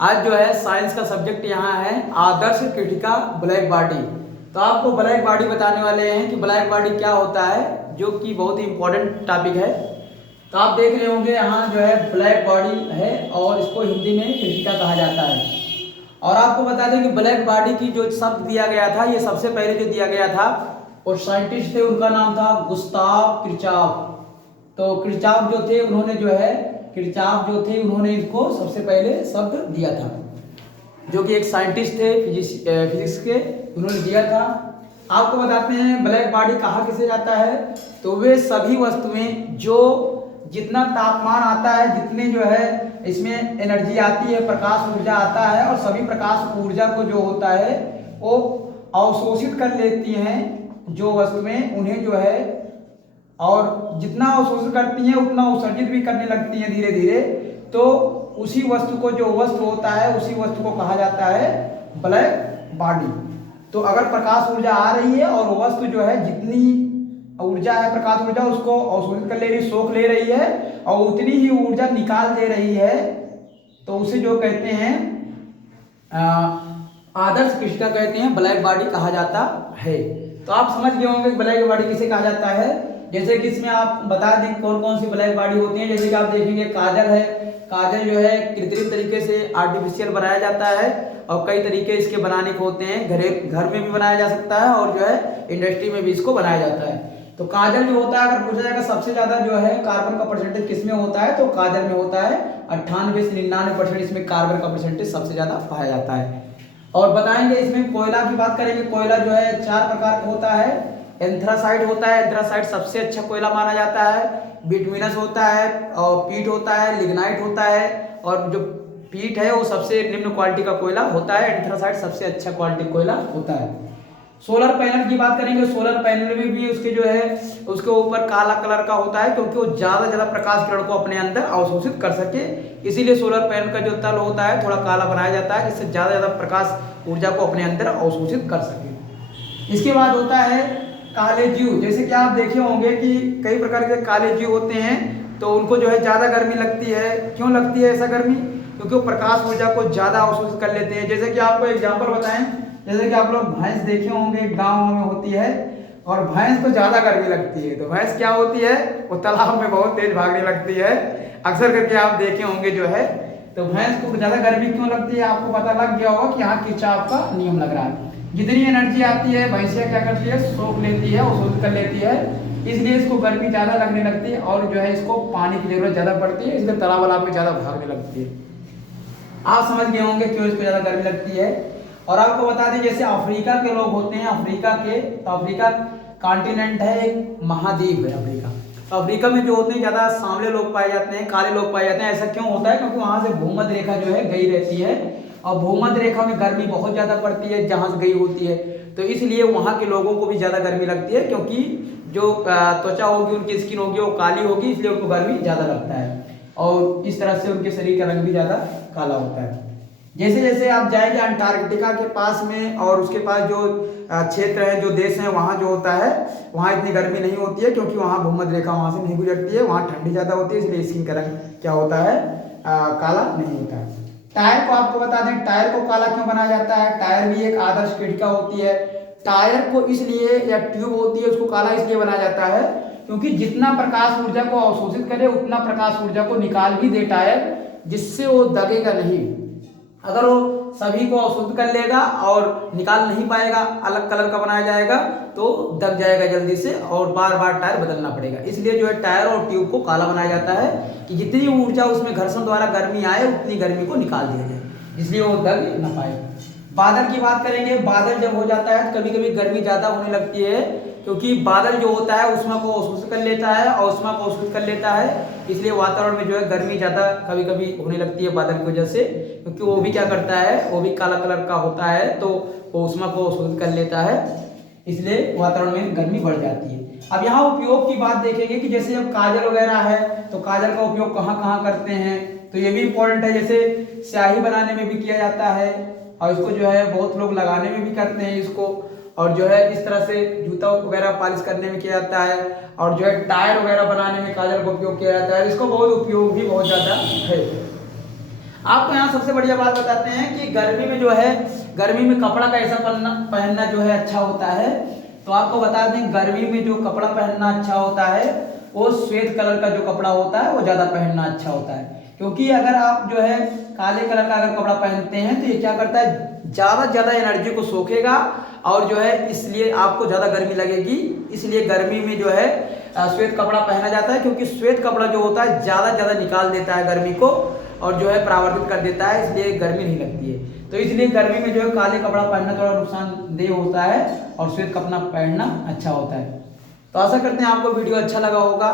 आज जो है साइंस का सब्जेक्ट यहाँ है आदर्श कृतिका ब्लैक बॉडी। तो आपको ब्लैक बॉडी बताने वाले हैं कि ब्लैक बॉडी क्या होता है, जो कि बहुत ही इंपॉर्टेंट टॉपिक है। तो आप देख रहे होंगे यहाँ जो है ब्लैक बॉडी है और इसको हिंदी में कृतिका कहा जाता है। और आपको बता दें कि ब्लैक बॉडी की जो शब्द दिया गया था, ये सबसे पहले जो दिया गया था वो साइंटिस्ट थे, उनका नाम था गुस्ताव किरचॉफ। तो किरचॉफ जो थे उन्होंने इसको सबसे पहले शब्द दिया था, जो कि एक साइंटिस्ट थे फिजिक्स के, उन्होंने दिया था। आपको बताते हैं ब्लैक बॉडी कहा किसे जाता है, तो वे सभी वस्तुएं जो जितना तापमान आता है, जितने जो है इसमें एनर्जी आती है, प्रकाश ऊर्जा आता है, और सभी प्रकाश ऊर्जा को जो होता है वो अवशोषित कर लेती हैं जो वस्तुएं, उन्हें जो है, और जितना अवशोषित करती हैं उतना उत्सर्जित भी करने लगती हैं धीरे धीरे। तो उसी वस्तु को, जो वस्तु होता है, उसी वस्तु को कहा जाता है ब्लैक बॉडी। तो अगर प्रकाश ऊर्जा आ रही है और वस्तु जो है जितनी ऊर्जा है, प्रकाश ऊर्जा, उसको अवशोषित कर ले रही, सोख ले रही है, और उतनी ही ऊर्जा निकाल दे रही है, तो उसे जो कहते हैं आदर्श कृतिका कहते हैं, ब्लैक बॉडी कहा जाता है। तो आप समझ गए होंगे ब्लैक बॉडी किसे कहा जाता है। जैसे कि इसमें आप बता दें कौन कौन सी ब्लैक बॉडी होती है। जैसे कि आप देखेंगे काजल है, काजल जो है कृत्रिम तरीके से आर्टिफिशियल बनाया जाता है, और कई तरीके इसके बनाने के होते हैं। घर में भी बनाया जा सकता है, और जो है इंडस्ट्री में भी इसको बनाया जाता है। तो काजल जो होता है, अगर पूछा जाएगा सबसे ज्यादा जो है कार्बन का परसेंटेज किसमें होता है, तो काजल में होता है। 98 से 99% इसमें कार्बन का परसेंटेज सबसे ज्यादा पाया जाता है। और बताएंगे इसमें कोयला की बात करेंगे। कोयला जो है 4 प्रकार का होता है। एंथ्रासाइट होता है, एंथ्रासाइट सबसे अच्छा कोयला माना जाता है। बिटुमिनस होता है, और पीट होता है, लिग्नाइट होता है, और जो पीट है वो सबसे निम्न क्वालिटी का कोयला होता है। एंथ्रासाइट सबसे अच्छा क्वालिटी कोयला होता है। सोलर पैनल की बात करेंगे। सोलर पैनल में भी उसके जो है उसके ऊपर काला कलर का होता है, क्योंकि वो ज्यादा प्रकाश किरण को अपने अंदर अवशोषित कर सके, इसीलिए सोलर पैनल का जो तल होता है थोड़ा काला बनाया जाता है, जिससे ज्यादा प्रकाश ऊर्जा को अपने अंदर अवशोषित कर सके। इसके बाद होता है काले जीव। जैसे कि आप देखे होंगे कि कई प्रकार के काले जीव होते हैं, तो उनको जो है ज्यादा गर्मी लगती है। क्यों लगती है ऐसा गर्मी? क्योंकि वो प्रकाश ऊर्जा को ज्यादा अवशोषित कर लेते हैं। जैसे कि आपको एग्जांपल बताएं, जैसे कि आप लोग भैंस देखे होंगे, गाँव में होती है, और भैंस को ज्यादा गर्मी लगती है, तो भैंस क्या होती है, वो तालाब में बहुत तेज भागने लगती है। अक्सर करके आप देखे होंगे जो है, तो भैंस को ज्यादा गर्मी क्यों लगती है, आपको पता लग गया होगा कि यहाँ किरचॉफ का नियम लग रहा है। जितनी एनर्जी आती है भैंसिया क्या करती है, सोख लेती है, अवशोषित कर लेती है, इसलिए इसको गर्मी ज्यादा लगने लगती है, और जो है इसको पानी की जरूरत ज्यादा पड़ती है, इसलिए तालाब में ज्यादा भागने लगती है। आप समझ गए होंगे क्यों इसको ज्यादा गर्मी लगती है। और आपको बता दें, जैसे अफ्रीका के लोग होते हैं, तो अफ्रीका कॉन्टिनेंट है, एक महाद्वीप है अफ्रीका। तो अफ्रीका में जो होते हैं ज्यादा सांवले लोग पाए जाते हैं, काले लोग पाए जाते हैं। ऐसा क्यों होता है? क्योंकि वहां से भूमध्य रेखा जो है गई रहती है, और भूमध्य रेखा में गर्मी बहुत ज्यादा पड़ती है जहां से गई होती है, तो इसलिए वहां के लोगों को भी ज्यादा गर्मी लगती है, क्योंकि जो त्वचा होगी, उनकी स्किन होगी, वो काली होगी, इसलिए उनको गर्मी ज्यादा लगता है, और इस तरह से उनके शरीर का रंग भी ज्यादा काला होता है। जैसे जैसे आप जाएंगे अंटार्कटिका के पास में, और उसके पास जो क्षेत्र है, जो देश है, वहाँ जो होता है, वहाँ इतनी गर्मी नहीं होती है, क्योंकि वहाँ भूमध्य रेखा वहाँ से नहीं गुजरती है, वहाँ ठंडी ज्यादा होती है, इसलिए स्किन का रंग क्या होता है, काला नहीं होता है। टायर को आपको बता दें, टायर को काला क्यों बनाया जाता है। टायर भी एक आदर्श कृतिका होती है। टायर को इसलिए, या ट्यूब होती है, उसको काला इसलिए बनाया जाता है क्योंकि जितना प्रकाश ऊर्जा को अवशोषित करे उतना प्रकाश ऊर्जा को निकाल भी दे टायर, जिससे वो दगेगा नहीं। अगर वो सभी को अवशोषित कर लेगा और निकाल नहीं पाएगा, अलग कलर का बनाया जाएगा, तो दब जाएगा जल्दी से, और बार बार टायर बदलना पड़ेगा। इसलिए जो है टायर और ट्यूब को काला बनाया जाता है कि जितनी ऊर्जा उसमें घर्षण द्वारा गर्मी आए, उतनी गर्मी को निकाल दिया जाए, इसलिए वो दब न पाए। बादल की बात करेंगे। बादल जब हो जाता है, कभी कभी गर्मी ज्यादा होने लगती है, क्योंकि बादल जो होता है उष्मा को अवशोषित कर लेता है, और उष्मा को अवशोषित कर लेता है, इसलिए वातावरण में जो है गर्मी ज्यादा कभी कभी होने लगती है बादल की वजह से, क्योंकि वो भी क्या करता है, वो भी काला कलर का होता है, तो वो उष्मा को अवशोषित कर लेता है, इसलिए वातावरण में गर्मी बढ़ जाती है। अब यहाँ उपयोग की बात देखेंगे कि जैसे जब काजल वगैरह है, तो काजल का उपयोग कहाँ कहाँ करते हैं, तो ये भी इंपॉर्टेंट है। जैसे स्याही बनाने में भी किया जाता है, और इसको जो है बहुत लोग लगाने में भी करते हैं इसको, और जो है इस तरह से जूता वगैरह पॉलिश करने में किया जाता है, और जो है टायर वगैरह बनाने में काजल का उपयोग किया जाता है। इसको बहुत उपयोग भी बहुत ज्यादा है। आपको यहाँ सबसे बढ़िया बात बताते हैं कि गर्मी में जो है, गर्मी में कपड़ा कैसा पहनना जो है अच्छा होता है। तो आपको बता दें गर्मी में जो कपड़ा पहनना अच्छा होता है वो श्वेत कलर का जो कपड़ा होता है वो ज़्यादा पहनना अच्छा होता है। क्योंकि अगर आप जो है काले कलर का अगर कपड़ा पहनते हैं तो ये क्या करता है, ज़्यादा एनर्जी को सोखेगा और जो है इसलिए आपको ज़्यादा गर्मी लगेगी। इसलिए गर्मी में जो है श्वेत कपड़ा पहना जाता है, क्योंकि श्वेत कपड़ा जो होता है ज़्यादा निकाल देता है गर्मी को और जो है परावर्तित कर देता है, इसलिए गर्मी नहीं लगती है। तो इसलिए गर्मी में जो है काले कपड़ा पहनना थोड़ा नुकसानदेह होता है और श्वेत कपड़ा पहनना अच्छा होता है। तो आशा करते हैं आपको वीडियो अच्छा लगा होगा।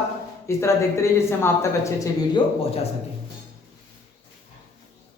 इस तरह देखते रहिए जिससे हम आप तक अच्छे वीडियो पहुंचा सकें।